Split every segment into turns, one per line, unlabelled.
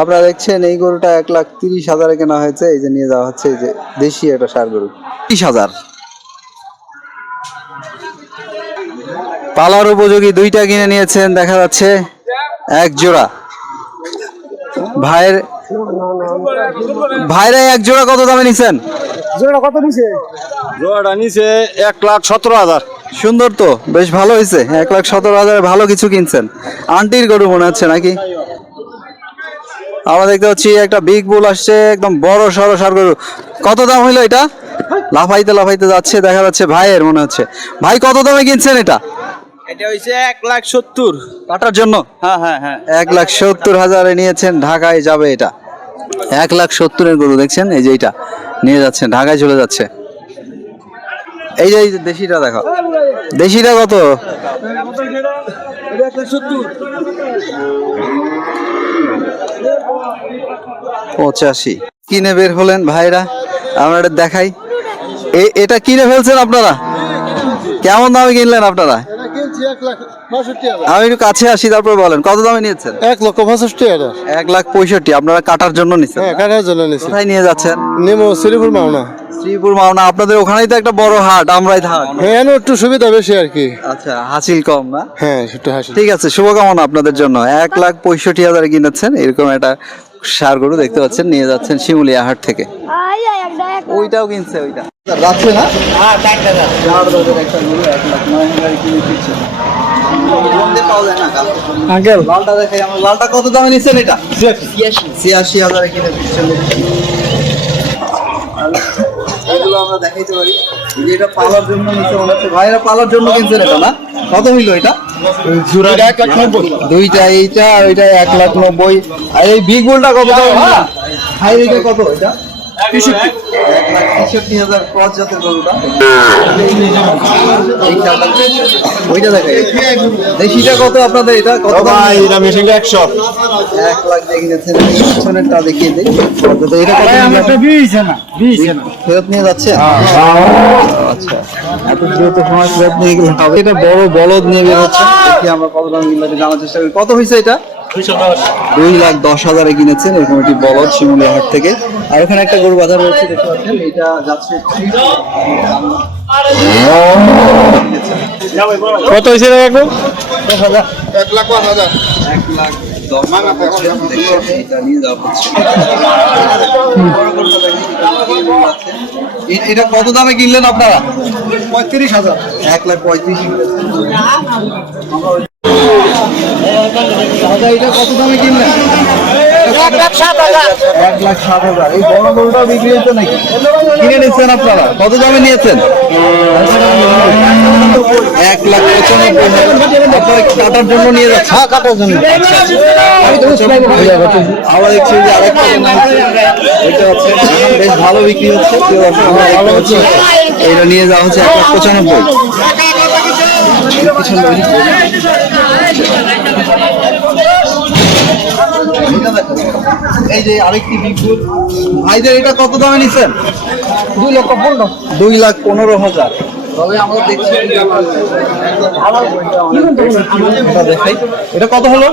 আপনারা দেখছেন এই গরুটা এক লাখ তিরিশ হাজারে কেনা হয়েছে এই যে নিয়ে যাওয়া হচ্ছে এই যে দেশি একটা সার গরু। তিরিশ হাজার। পালার উপযোগী দুইটা কিনে নিয়েছেন দেখা যাচ্ছে এক জোড়া। ভাইয়ের ভাইরা এক জোড়া কত দামে নিছেন? জোড়া কত নিছে?
জোড়াটা নিচে এক লাখ সতেরো হাজার।
সুন্দর তো বেশ ভালো হয়েছে। এক লাখ সতেরো হাজারে ভালো কিছু কিনছেন। আন্টির গরু মনে হচ্ছে নাকি? আমরা দেখতে পাচ্ছি একটা বিগ বুল আসছে একদম বড় সড়ো সার গরু। কত দাম হইল এটা? লাফাইতে লাফাইতে যাচ্ছে দেখা যাচ্ছে ভাইয়ের মনে হচ্ছে। ভাই কত দামে কিনছেন এটা?
এটা হয়েছে এক লাখ সত্তর।
কাটার জন্য?
হ্যাঁ হ্যাঁ হ্যাঁ।
এক লাখ সত্তর হাজারে নিয়েছেন ঢাকায় যাবে এটা। এক লাখ সত্তরের গরু দেখছেন? এই যে নিয়ে যাচ্ছেন ঢাকায় চলে যাচ্ছে। এই যে এই যে দেশিটা দেখো। দেশিটা কত? পঁচাশি। কিনে বের হলেন ভাইরা আমরা এটা দেখাই। এটা কিনে ফেলছেন আপনারা? কেমন দামে কিনলেন আপনারা? আমি একটু কাছে আসি তারপর বলেন। কত দামে নিয়েছেন?
এক লক্ষ পঁয়ষট্টি হাজার
এক লাখ পঁয়ষট্টি আপনারা কাটার জন্য নিচ্ছেন
হ্যাঁ কাটার জন্য
কোথায় নিয়ে যাচ্ছেন?
নেমো শ্রীপুর মাওনা।
শ্রীপুর মাওনা আপনাদের ওখানেই তো একটা বড় হাট আমরাই হাট
হ্যাঁ একটু সুবিধা বেশি আর কি।
আচ্ছা হাসিল কম না?
হ্যাঁ একটু হাসি
ঠিক আছে শুভকামনা আপনাদের জন্য। এক লাখ পঁয়ষট্টি হাজার কিনেছেন এরকম একটা সার গরু দেখতে পাচ্ছেন নিয়ে যাচ্ছেন শিমুলিয়া হাট থেকে। ওইটাও কিনছে ওইটা। না? হ্যাঁ চার হাজার একটা গরু এক লাখ কিনে আঙ্কেল। লালটা দেখাই আমার লালটা কত দামে নিচ্ছেন এটা? ছিয়াশি। হাজারে কিনে এগুলো আমরা দেখাইতে পারি। এটা পালার জন্য নিচ্ছে মনে হচ্ছে ভাইরা পালার জন্য কিনছেন এটা না? কত হইল এটা? দুইটা এইটা আর ওইটা এক লাখ নব্বই। আর এই বিগ বুলটা কত? হাই রেটে কত এটা? এক লাখ তেষট্টি হাজার ক্রস জাতের গরুটা। ওইটা দেখে দেশিটা কত আপনাদের এটা? কত
ভাই এটা মেশিনটা একশো।
এক লাখ দিয়ে কিনেছেন পিছনেরটা দেখিয়ে দিই। এটা কত ফেরত নিয়ে যাচ্ছে? আচ্ছা। এত দ্রুত সময় ফেরত নিয়ে গেলে হবে এটা বড় বলদ নিয়ে বের হচ্ছে। দেখি আমরা কত দাম জানার চেষ্টা করি। কত হয়েছে এটা? দুই লাখ দশ হাজারে কিনেছেন এরকম একটি বলদ শিমুলিয়া হাট থেকে। আর ওখানে একটা গরু বাজার রয়েছে দেখতে পাচ্ছেন এটা যাচ্ছে
কত হয়েছে রে
এক লাখ পাঁচ হাজার।
এক লাখ এটা কত দামে কিনলেন আপনারা? পঁয়ত্রিশ হাজার। এক লাখ পঁয়ত্রিশ। দাদা এটা কত দামে কিনলেন এক লাখ সাত হাজার। এই বড় গরুটা বিক্রি হচ্ছে নাকি? কিনে নিচ্ছেন আপনারা? কত দামে নিয়েছেন? এক লাখ পঁচানব্বই। আপনারা কাটার জন্য নিয়ে যাচ্ছেন? হ্যাঁ কাটার জন্য। আবার দেখছি যে আরেকটা এটা হচ্ছে বেশ ভালো বিক্রি হচ্ছে। এইটা নিয়ে যাওয়া হচ্ছে এক লাখ পঁচানব্বই। পিছন এটা। এই যে আরেকটি বিপুল। ভাইদের এটা কত দামে নিচ্ছেন দুই লক্ষ পনেরো। দুই লাখ পনেরো হাজার। তবে আমরা দেখছি দেখাই। এটা কত হলো?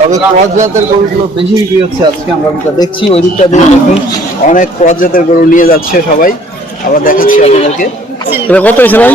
তবে ক্রস জাতের গরুগুলো বেশি বিক্রি হচ্ছে আজকে আমরা যেটা দেখছি ওই দিকটা দিয়ে দেখুন। অনেক ক্রস জাতের গরু নিয়ে যাচ্ছে সবাই। আবার দেখাচ্ছি আপনাদেরকে।
এটা কত হয়েছে ভাই?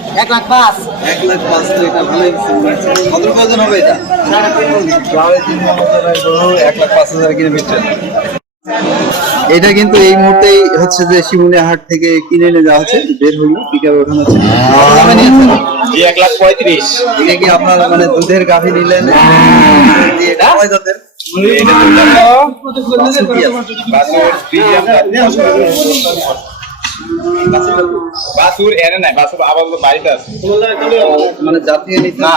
এক লাখ পাঁচ। এক লাখ পাঁচ তো এটা ভালোই কত কজন হবে এটা? সাড়ে তিন এক লাখ পাঁচ হাজার কিনে বিক্রেন এটা কিন্তু এই মুহূর্তেই হচ্ছে যে শিমুলিয়া হাট থেকে কিনে নিয়ে যাওয়া হচ্ছে বের হইল পিকআপে ওঠানো হচ্ছে।
এক লাখ পঁয়ত্রিশ।
এটা কি আপনার মানে দুধের গাভী নিলেন? এটা জাতের?
বাসুর এনে নাই বাসুর আবার বাড়িতে আছে।
মানে জাতীয়
না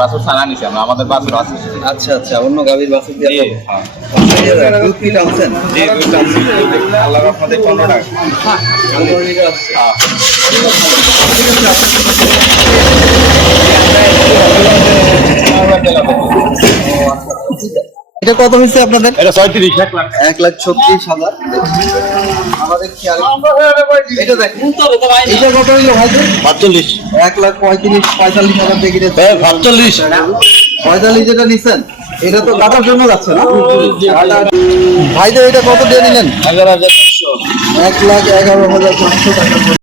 বাসুর ছানা নিছি আমরা আমাদের বাসুর আছে।
আচ্ছা আচ্ছা অন্য গাভীর বাছুর দিয়ে
জি,
দুধ কি টানছেন?
জি দুধ টানছি। আল্লাহর রহমতে পনেরো টাকা।
পনেরো লিটার আসছে
হ্যাঁ।
এটা কত হয়েছে আপনাদের?
এটা ছয়ত্রিশ এক লাখ।
এক লাখ ছত্রিশ হাজার। আমাদের খেয়াল এটা দেখেন এটা কত হইল ভাই?
সাতচল্লিশ
এক লাখ পঁয়ত্রিশ পঁয়তাল্লিশ হাজার দিয়ে কিনেছে
সাতচল্লিশ
পঁয়তাল্লিশ যেটা নিচ্ছেন এটা তো কাটার জন্য যাচ্ছে না? ভাই তো এটা কত দিয়ে নিলেন?
এগারো হাজার।
এক লাখ এগারো হাজার পাঁচশো টাকা।